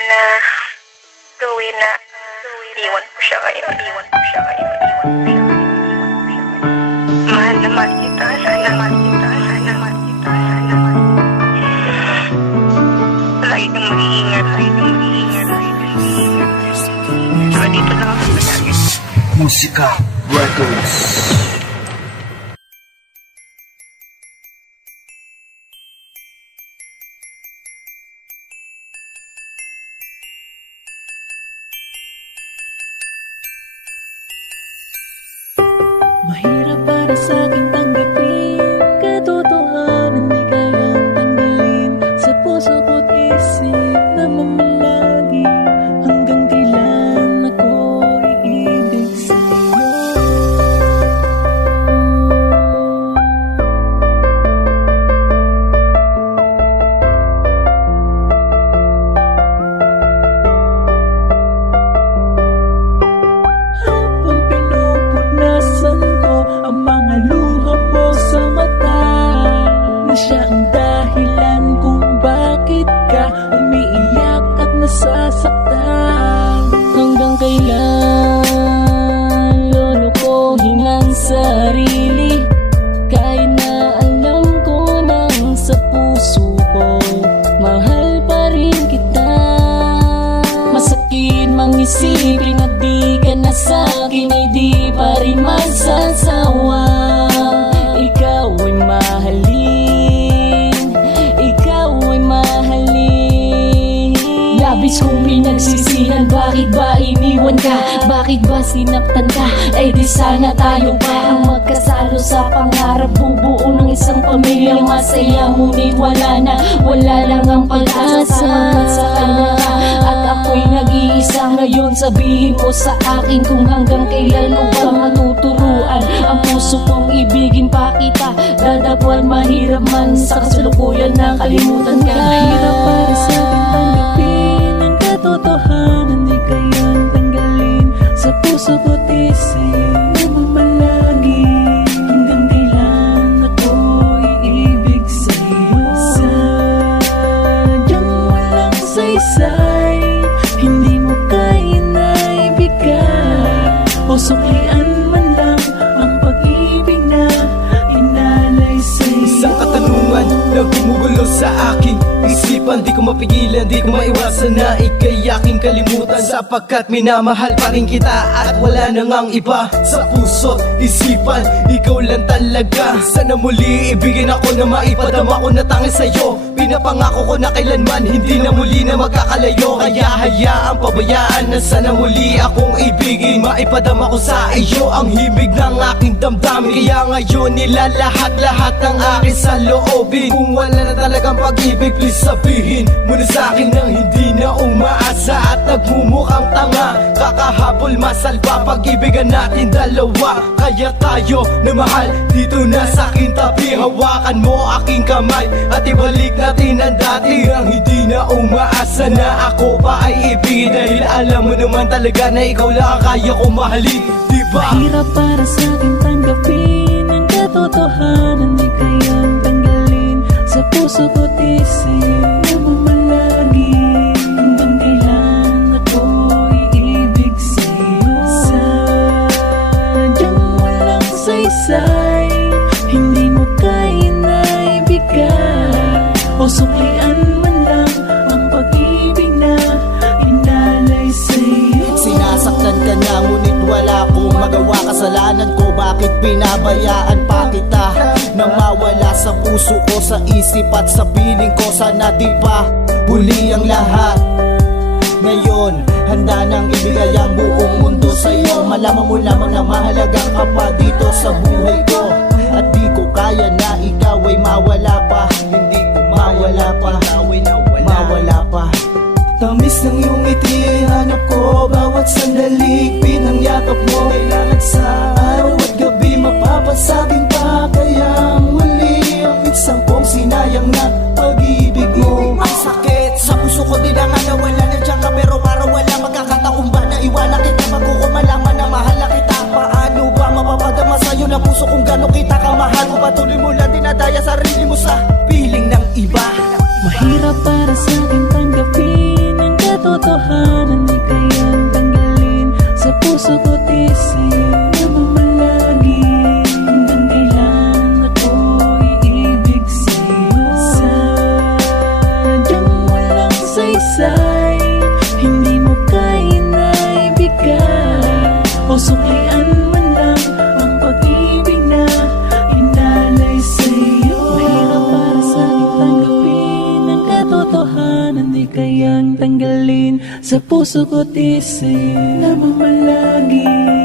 sana gawin na iwan ko siya ngayon. Mahal na mahal kita, sana mahal kita, sana mahal kita, sana mahal kita. Lagi kang mag-iingat, lagi kang mag-iingat, lagi kang mag-iingat. Saka dito lang ako palagi. Musika Records. Mahirap para sa'king tanggapin katotohanan, di kayang tanggalin sa puso ko't isip na mamalagi. Hanggang kailan ako iibig sa'yo? Habang pinupunasan ang mga luha mo sa mata, na siya ang dahilan kung bakit ka umiiyak at nasasaktan. Hanggang kailan lulukohin ang sarili, kahit na alam ko nang sa puso ko mahal pa rin kita. Masakit mang isipin na di ka na sa'kin, ay di pa rin magsasawa. Ikaw ay mahalin, ikaw ay mahalin. Labis kong pinagsisihan, bakit ba iniwan ka? Bakit ba sinaktan ka? Ay di sana tayo pa ang magkasalo sa pangarap, bubuo ng isang pamilyang masaya. Ngunit wala lang ang pag-asa sa kanya ka. At ako'y nag-iisa ngayon, sabihin mo sa akin kung hanggang kailan ko ba matuturuan ang puso kong ibigin pa kita. Dadagwan mahirap man sa kasalukuyan na kalimutan ka. Mahirap para sa akin tanggapin ang katotohanan, di kayang tanggalin sa puso ko't isip na mamalagi. Hanggang kailan ako iibig sa'yo? Sadyang walang saysay, hindi mo kaya na ibigay, o suklian man lang ang pag-ibig na inalay sa'yo. Isang katanungan na gumugulo sa aking isipan, di ko mapigilan, di ko maiwasan na ika'y aking kalimutan. Sapagkat minamahal pa rin kita at wala na ngang iba sa puso't isipan, ikaw lang talaga. Sana muli ibigin ako na maipadama ko na tangi sa'yo. Pinapangako ko na kailanman hindi na muli na magkakalayo. Kaya hayaang pabayaan na sana muli akong ibigin. Maipadama ko sa iyo ang himig ng aking damdamin. Kaya ngayon nilalahat-lahat ng aking saloobin. Kung wala na talagang pag-ibig, please sabihin mo na sa'kin nang hindi na umaasa at nagmumukhang tanga. Kakahabol masalba pag-ibigan natin dalawa. Kaya tayo na mahal dito na sa aking tabi. Hawakan mo aking kamay at ibalik natin ang dati. Nang hindi na umaasa na ako pa ay ibigin, dahil alam mo naman talaga na ikaw lang ang kaya kong mahalin, diba? Mahirap para sa'kin tanggapin ang katotohanan, di kayang tanggalin sa puso ko't isip na mamalagi. Hanggang kailan ako iibig sa'yo? Sadyang walang saysay, hindi mo kaya na ibigay, o suklian man lang ang pag-ibig na inalay sa'yo. Sinasaktan ka na ngunit wala akong magawa. Kasalanan ko, bakit pinabayaan pa kita nang mawala sa puso ko, sa isip at sa piling ko. Sana di pa huli ang lahat. Ngayon, handa nang ibigay ang buong mundo sa'yo. Malaman mo lamang na mahalaga ka pa dito sa buhay ko. At di ko kaya na ikaw ay mawala pa. Hindi ko mawala pa, mawala pa. Tamis ng iyong ngiti ay hanap ko bawat sandali. Pinang yakap mo kailangan sa araw at gabi. Mapapasabing pa kaya muli ang minsan kong sinayang na pag-ibig mo. Ang sakit sa puso ko, di na nga nawala na dyan ka. Pero para wala magkakataon ba na iwala kita? Bago ko malaman na mahal na kita. Paano ba mapapadama sa'yo na puso kung gano'n kita kamahal? Kung patuloy mo lang dinadaya sarili mo sa piling ng iba. Mahirap para sa'kin tanggapin ang katotohanan, suklian man lang ang pag-ibig na inalay sa'yo. Mahirap para sa aking tanggapin ang katotohanan, di kayang tanggalin sa puso ko't isip. Namamalagi